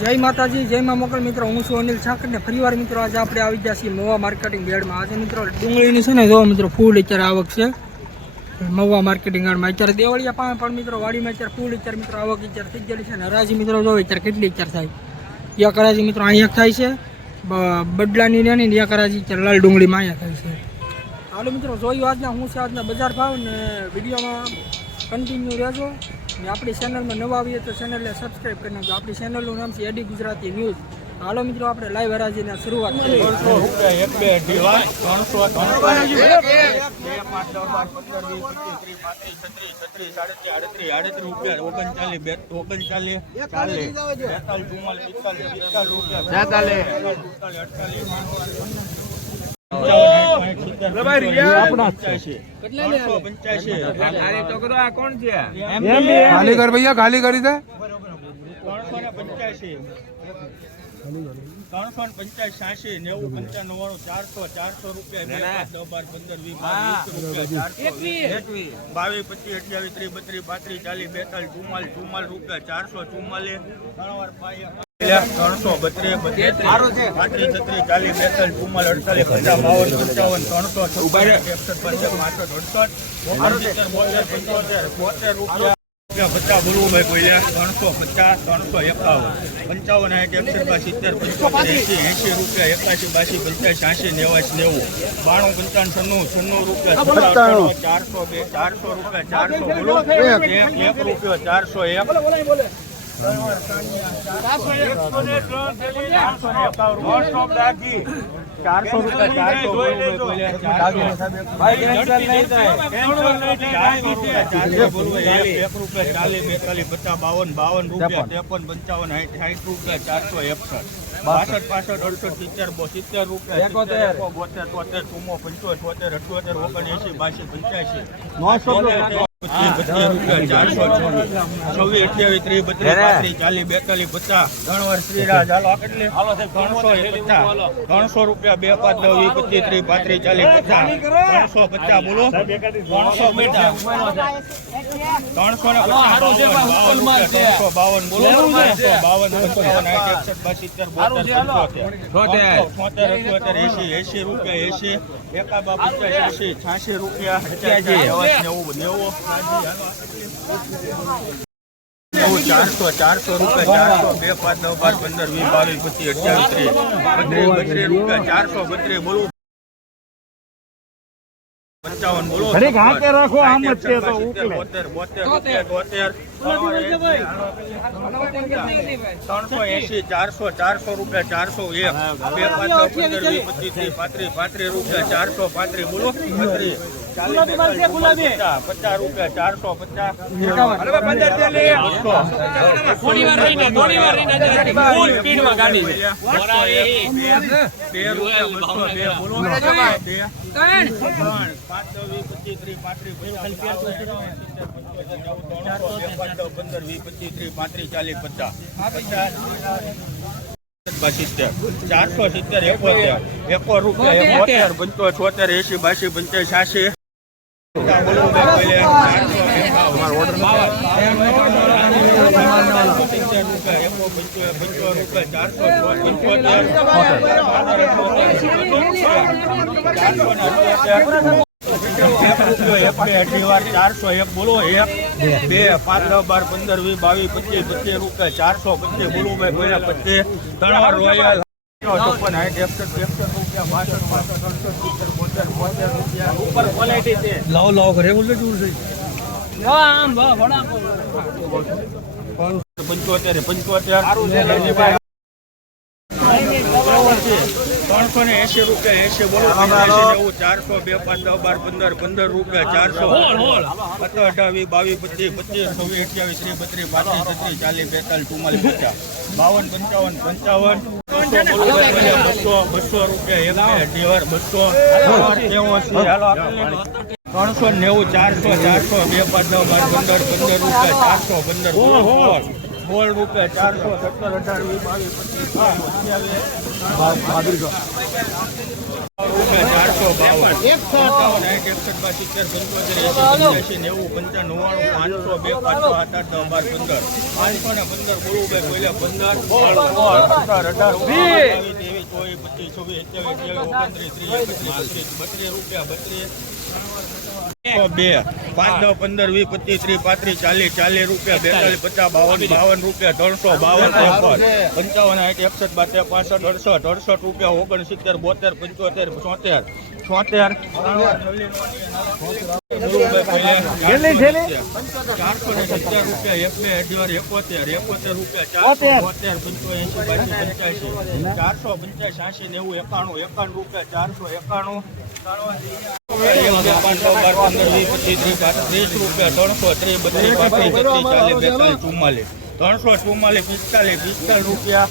જય માતાજી, જય માં મોકલ મિત્રો. હું છું અનિલ ઠાકર ને ફરીવાર મિત્રો આજે આપણે આવી ગયા છીએ મહુવા માર્કેટિંગ યાર્ડમાં. આજે મિત્રો ડુંગળીની છે ને જો મિત્રો ફૂલ અત્યારે આવક છે મહુવા માર્કેટિંગ યાર્ડમાં. અત્યારે દેવળિયા પાસે પણ મિત્રો વાડીમાં અત્યારે ફૂલ અત્યારે મિત્રો આવક અત્યારે થઈ ગયેલી છે ને હરાજી મિત્રો જો અત્યારે કેટલી અત્યારે થાય. એક હરાજી મિત્રો અહીંયા થાય છે બદલાની ને એક હરાજી અત્યારે લાલ ડુંગળીમાં અહીંયા થાય છે. હાલો મિત્રો જોયું આજના હું છે આજના બજાર ભાવ ને વિડીયોમાં કન્ટિન્યુ રહેજો ને આપણી ચેનલમાં નવા આવીએ તો ચેનલને સબસ્ક્રાઈબ કરી નાખજો. આપણી ચેનલનું નામ છે એડી ગુજરાતી ન્યૂઝ. હાલો મિત્રો આપણે લાઈવ હરાજીની શરૂઆત કરીએ. ખાલી કર ભૈયા, ખાલી કરી દે. 385 90 95 400 રૂપિયા 10 12 15 20 22 25 28 30 32 33 40 44 રૂપિયા 444 50 બોલવું ભાઈ કોઈ 350 351 55 60 70 80 રૂપિયા 81 82 85 90 રૂપિયા 402 400 રૂપિયા 400 બોલો 1 રૂપિયો 401 400 રૂપિયા 400 2 5 10 12 15 20 22 25 28 32 બોલો 55 બોલો રાખો આમ જ છે તો 380 400 રૂપિયા 401 2 5 10 15 20 25 30 35 રૂપિયા 435 બોલો 50 રૂપિયા 401 બોલો 1 2 5 10 12 15 20 22 25 રૂપિયા 425 બોલો ભાઈ કોઈ 25 3 રોયલ ઉપર ક્વોલિટી છે લાવ લાવ ઘરે બોલ દૂર થઈ આમ 75 380 રૂપિયા 80 બોલો 400 2 5 10 12 15 રૂપિયા 400 18 22 25 26 27 30 32 35 40 45 200 રૂપિયા 200 390 400 2 5 10 12 15 રૂપિયા 415 16 રૂપિયા 400 17 18 20 બે 5 10 15 20 25 30 35 40 રૂપિયા 42 50 52 રૂપિયા 352 55 61 62 65 રૂપિયા 69 72 73 કેટલી થેલી? 470 રૂપિયા 1 2 71 રૂપિયા 485 85 90 રૂપિયા 491 રૂપિયા 344 45 રૂપિયા